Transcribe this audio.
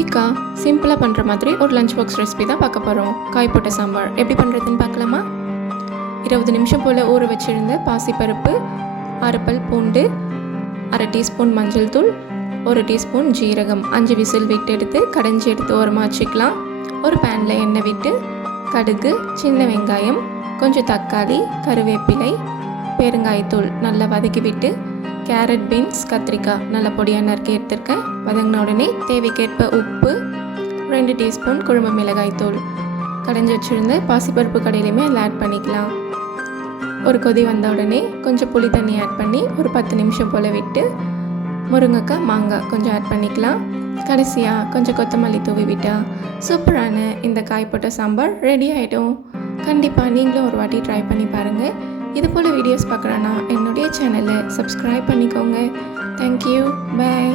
குயிக்காக சிம்பிளாக பண்ணுற மாதிரி ஒரு லஞ்ச் பாக்ஸ் ரெசிபி தான் பார்க்க போகிறோம். காய் போட்ட சாம்பார் எப்படி பண்ணுறதுன்னு பார்க்கலாமா? 20 நிமிஷம் போல் ஊற வச்சுருந்த பாசிப்பருப்பு, 6 பல் பூண்டு, 1/2 டீஸ்பூன் மஞ்சள் தூள், 1 டீஸ்பூன் ஜீரகம், 5 விசில் விட்டு எடுத்து கடைஞ்சி எடுத்து ஓரமாக வச்சுக்கலாம். ஒரு பேனில் எண்ணெய் விட்டு கடுகு, சின்ன வெங்காயம், கொஞ்சம் தக்காளி, கருவேப்பிலை, பெருங்காயத்தூள் நல்லா வதக்கி விட்டு கேரட், பீன்ஸ், கத்திரிக்காய் நல்லா பொடியாக நறுக்கி எடுத்துருக்கேன். வதங்கின உடனே தேவைக்கேற்ப உப்பு, 2 டீஸ்பூன் குழம்பு மிளகாய் தூள், கடைஞ்சி வச்சுருந்த பாசிப்பருப்பு கடையிலையுமே அதில் ஆட் பண்ணிக்கலாம். ஒரு கொதி வந்த உடனே கொஞ்சம் புளி தண்ணி ஆட் பண்ணி ஒரு 10 நிமிஷம் போல் விட்டு முருங்கைக்காய், மாங்காய் கொஞ்சம் ஆட் பண்ணிக்கலாம். கடைசியாக கொஞ்சம் கொத்தமல்லி தூவி விட்டால் சூப்பரான இந்த காய் போட்ட சாம்பார் ரெடி ஆகிடும். கண்டிப்பாக நீங்களும் ஒரு வாட்டி ட்ரை பண்ணி பாருங்கள். இது போல் வீடியோஸ் பார்க்குறேன்னா என்னுடைய சேனலை சப்ஸ்கிரைப் பண்ணிக்கோங்க. தேங்க்யூ, பாய்.